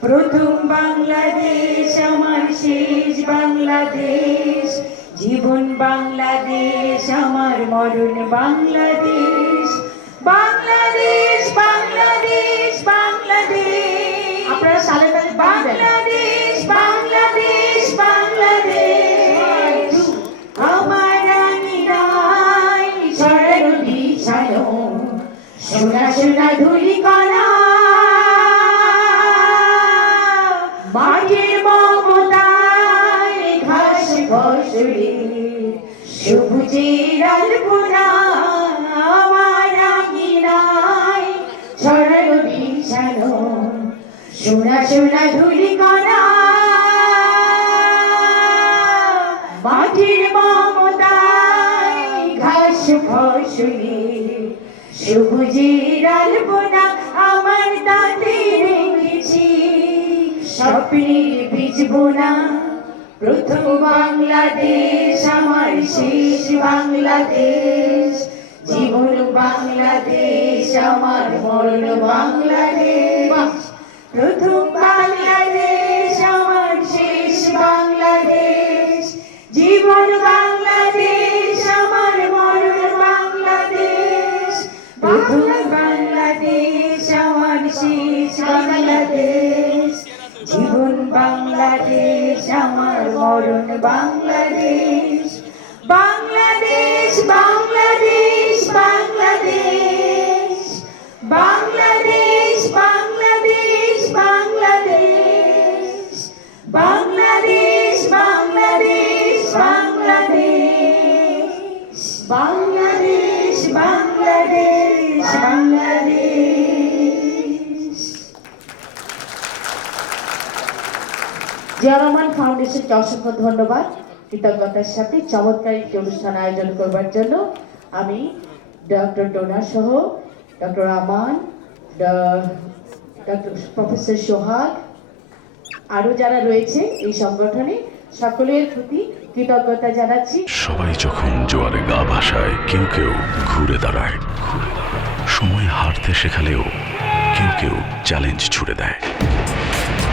প্রথম বাংলাদেশ আমার শেষ বাংলাদেশ। জীবন বাংলাদেশ আমার মরণ বাংলাদেশ। বাংলাদেশ বাংলাদেশ বাংলাদেশ। আপনারা সালে তালে বাংলাদেশ বাংলাদেশ বাংলাদেশ। আমার রানী রাই শরণ বিছানো। সোনা সোনা ধুলি কণা ফসলে সবুজের আলপনা আমার রাই শরণ বিছানো সোনা সোনা ধুলি মাটির মমতায় ঘাস ফসলে সবুজের আলপনা আমার দাঁতে রেখেছি, স্বপ্নের বীজ বোনা। প্রথম বাংলাদেশ, আমার শেষ বাংলাদেশ। জীবন বাংলাদেশ, আমার মরণ বাংলাদেশ। প্রথম বাংলাদেশ, আমার শেষ বাংলাদেশ। জীবন বাংলাদেশ, আমার মরণ বাংলাদেশ। প্রথম বাংলাদেশ, আমার শেষ বাংলাদেশ। জীবন বাংলাদেশ, আমার মরণ বাংলাদেশ। বাংলাদেশ বাংলাদেশ বাংলাদেশ। বাংলাদেশ বাংলাদেশ বাংলাদেশ। বাংলাদেশ বাংলাদেশ বাংলাদেশ। বাংলাদেশ বাংলাদেশ বাংলাদেশ। জিয়া রহমান ফাউন্ডেশনকে অসংখ্য ধন্যবাদ। কৃতজ্ঞতার সাথে চমৎকার একটি অনুষ্ঠান আয়োজন করবার জন্য আমি ডক্টর ডোনা সহ doctor Aman doctor professor Sohag, আরও যারা রয়েছে এই সংগঠনে, সকলের প্রতি কৃতজ্ঞতা জানাচ্ছি। সবাই যখন জোয়ারে গা ভাসায়, কেউ কেউ ঘুরে দাঁড়ায়। সময় হারতে শেখালেও কেউ কেউ চ্যালেঞ্জ ছুড়ে দেয়।